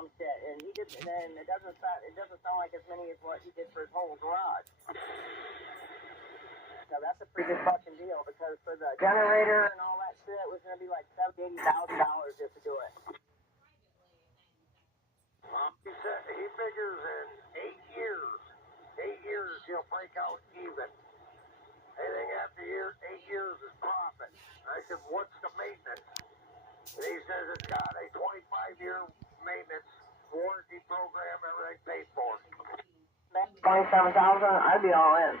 some shit, and he did. And it doesn't sound like as many as what he did for his whole garage. So that's a pretty good fucking deal because for the generator and all that shit, it was gonna be like $70,000 just to do it. He said he figures in 8 years he'll break out even. Anything after 8 years is profit. I said, what's the maintenance? And he says it's got a 25-year maintenance warranty program, everything paid for. That's 27,000. I'd be all in.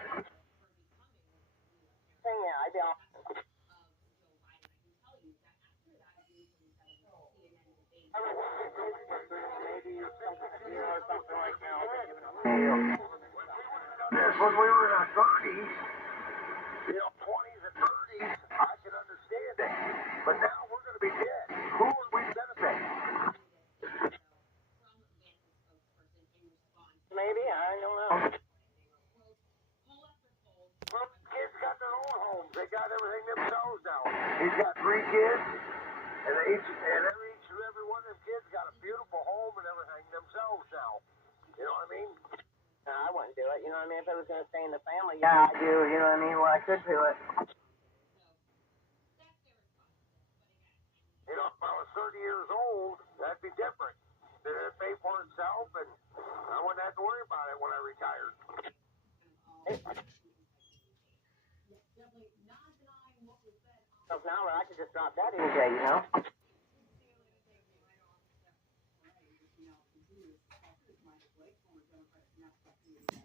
Yeah, I'd be all in. Maybe or something like that. When we were in our 30s, 20s and 30s, I could understand it. But now we're going to be dead. Who are we benefiting? Maybe, I don't know. Well, kids got their own homes. They got everything themselves now. He's got 3 kids, and every one of them kids got a beautiful home and everything themselves now. You know what I mean? No, I wouldn't do it. You know what I mean? If it was going to stay in the family, yeah, I do. You know what I mean? Well, I could do it. You know, if I was 30 years old, that'd be different. It'd pay for itself, and I wouldn't have to worry about it when I retired. So now I could just drop that any day, you know?